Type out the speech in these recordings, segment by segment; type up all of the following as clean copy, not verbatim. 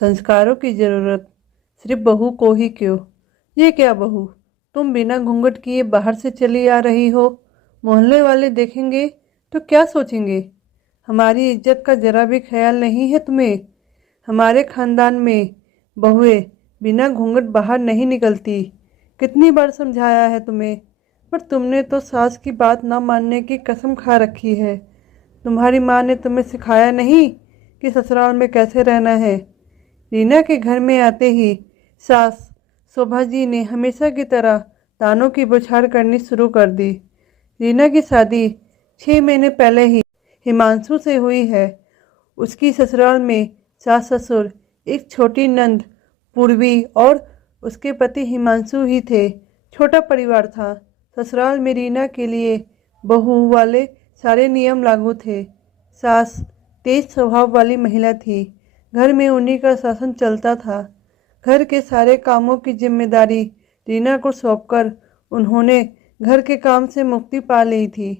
संस्कारों की जरूरत सिर्फ बहू को ही क्यों? ये क्या बहू, तुम बिना घूंघट किए बाहर से चली आ रही हो? मोहल्ले वाले देखेंगे तो क्या सोचेंगे? हमारी इज्जत का जरा भी ख्याल नहीं है तुम्हें? हमारे खानदान में बहुएं बिना घूंघट बाहर नहीं निकलती। कितनी बार समझाया है तुम्हें, पर तुमने तो सास की बात ना मानने की कसम खा रखी है। तुम्हारी माँ ने तुम्हें सिखाया नहीं कि ससुराल में कैसे रहना है? रीना के घर में आते ही सास शोभा जी ने हमेशा की तरह तानों की बौछार करनी शुरू कर दी। रीना की शादी 6 महीने पहले ही हिमांशु से हुई है। उसकी ससुराल में सास ससुर, एक छोटी नंद पूर्वी और उसके पति हिमांशु ही थे। छोटा परिवार था। ससुराल में रीना के लिए बहू वाले सारे नियम लागू थे। सास तेज स्वभाव वाली महिला थी। घर में उन्हीं का शासन चलता था। घर के सारे कामों की जिम्मेदारी रीना को सौंपकर उन्होंने घर के काम से मुक्ति पा ली थी।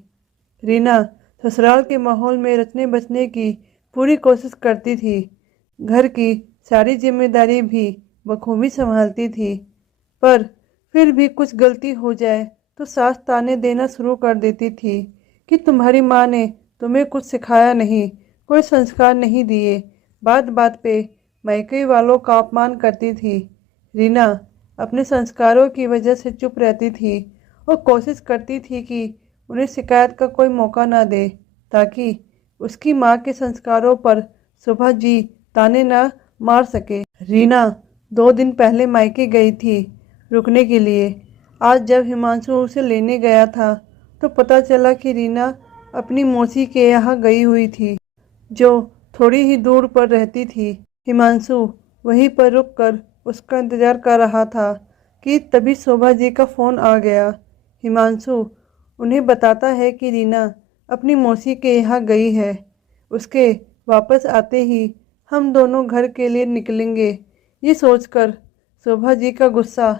रीना ससुराल के माहौल में रचने बसने की पूरी कोशिश करती थी। घर की सारी जिम्मेदारी भी बखूबी संभालती थी, पर फिर भी कुछ गलती हो जाए तो सास ताने देना शुरू कर देती थी कि तुम्हारी माँ ने तुम्हें कुछ सिखाया नहीं, कोई संस्कार नहीं दिए। बात बात पे मायके वालों का अपमान करती थी। रीना अपने संस्कारों की वजह से चुप रहती थी और कोशिश करती थी कि उन्हें शिकायत का कोई मौका ना दे, ताकि उसकी माँ के संस्कारों पर शोभा जी ताने ना मार सके। रीना 2 दिन पहले मायके गई थी रुकने के लिए। आज जब हिमांशु उसे लेने गया था तो पता चला कि रीना अपनी मौसी के यहाँ गई हुई थी, जो थोड़ी ही दूर पर रहती थी। हिमांशु वहीं पर रुककर उसका इंतजार कर रहा था कि तभी शोभा जी का फ़ोन आ गया। हिमांशु उन्हें बताता है कि रीना अपनी मौसी के यहाँ गई है। उसके वापस आते ही हम दोनों घर के लिए निकलेंगे। ये सोचकर शोभा जी का गुस्सा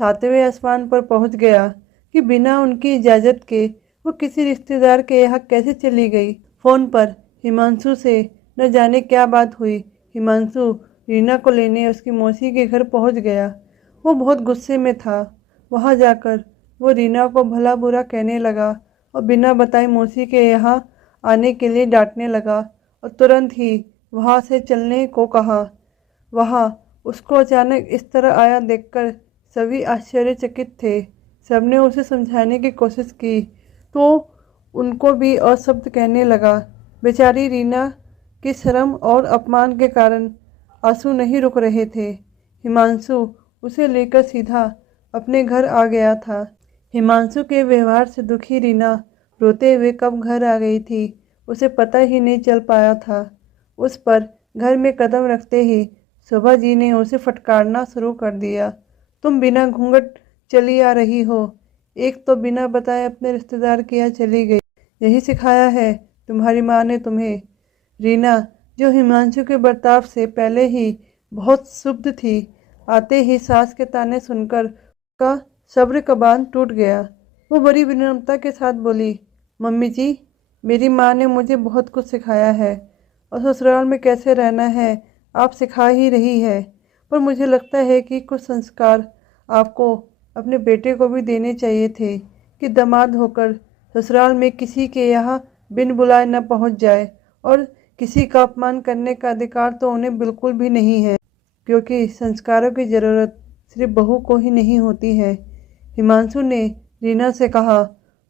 7वें आसमान पर पहुंच गया कि बिना उनकी इजाज़त के वो किसी रिश्तेदार के यहाँ कैसे चली गई। फ़ोन पर हिमांशु से न जाने क्या बात हुई। हिमांशु रीना को लेने उसकी मौसी के घर पहुंच गया। वो बहुत गुस्से में था। वहां जाकर वो रीना को भला बुरा कहने लगा और बिना बताए मौसी के यहाँ आने के लिए डांटने लगा और तुरंत ही वहां से चलने को कहा। वहां उसको अचानक इस तरह आया देखकर सभी आश्चर्यचकित थे। सबने उसे समझाने की कोशिश की तो उनको भी अशब्द कहने लगा। बेचारी रीना की शर्म और अपमान के कारण आंसू नहीं रुक रहे थे। हिमांशु उसे लेकर सीधा अपने घर आ गया था। हिमांशु के व्यवहार से दुखी रीना रोते हुए कब घर आ गई थी उसे पता ही नहीं चल पाया था। उस पर घर में कदम रखते ही शोभा जी ने उसे फटकारना शुरू कर दिया। तुम बिना घूंघट चली आ रही हो, एक तो बिना बताए अपने रिश्तेदार के यहाँ चली गई। यही सिखाया है तुम्हारी माँ ने तुम्हें? रीना, जो हिमांशु के बर्ताव से पहले ही बहुत क्षुब्ध थी, आते ही सास के ताने सुनकर का सब्र का बांध टूट गया। वो बड़ी विनम्रता के साथ बोली, मम्मी जी, मेरी माँ ने मुझे बहुत कुछ सिखाया है और ससुराल में कैसे रहना है आप सिखा ही रही है, पर मुझे लगता है कि कुछ संस्कार आपको अपने बेटे को भी देने चाहिए थे कि दामाद होकर ससुराल में किसी के यहाँ बिन बुलाए न पहुँच जाए। और किसी का अपमान करने का अधिकार तो उन्हें बिल्कुल भी नहीं है, क्योंकि संस्कारों की ज़रूरत सिर्फ बहू को ही नहीं होती है। हिमांशु ने रीना से कहा,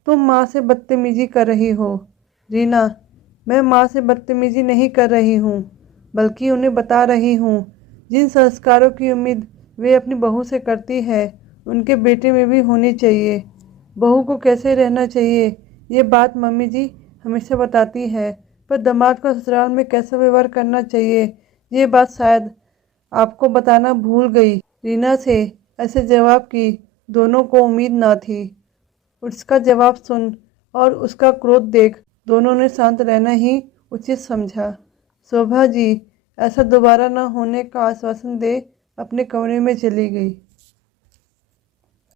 तुम माँ से बदतमीजी कर रही हो। रीना, मैं माँ से बदतमीजी नहीं कर रही हूँ, बल्कि उन्हें बता रही हूँ जिन संस्कारों की उम्मीद वे अपनी बहू से करती है उनके बेटे में भी होनी चाहिए। बहू को कैसे रहना चाहिए ये बात मम्मी जी हमेशा बताती है, पर दामाद का ससुराल में कैसा व्यवहार करना चाहिए ये बात शायद आपको बताना भूल गई। रीना से ऐसे जवाब की दोनों को उम्मीद ना थी। उसका जवाब सुन और उसका क्रोध देख दोनों ने शांत रहना ही उचित समझा। शोभा जी ऐसा दोबारा न होने का आश्वासन दे अपने कमरे में चली गई।